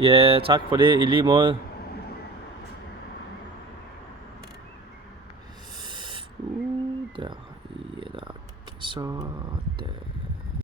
Ja, tak for det, i lige måde. Der. Ja, der. Så der.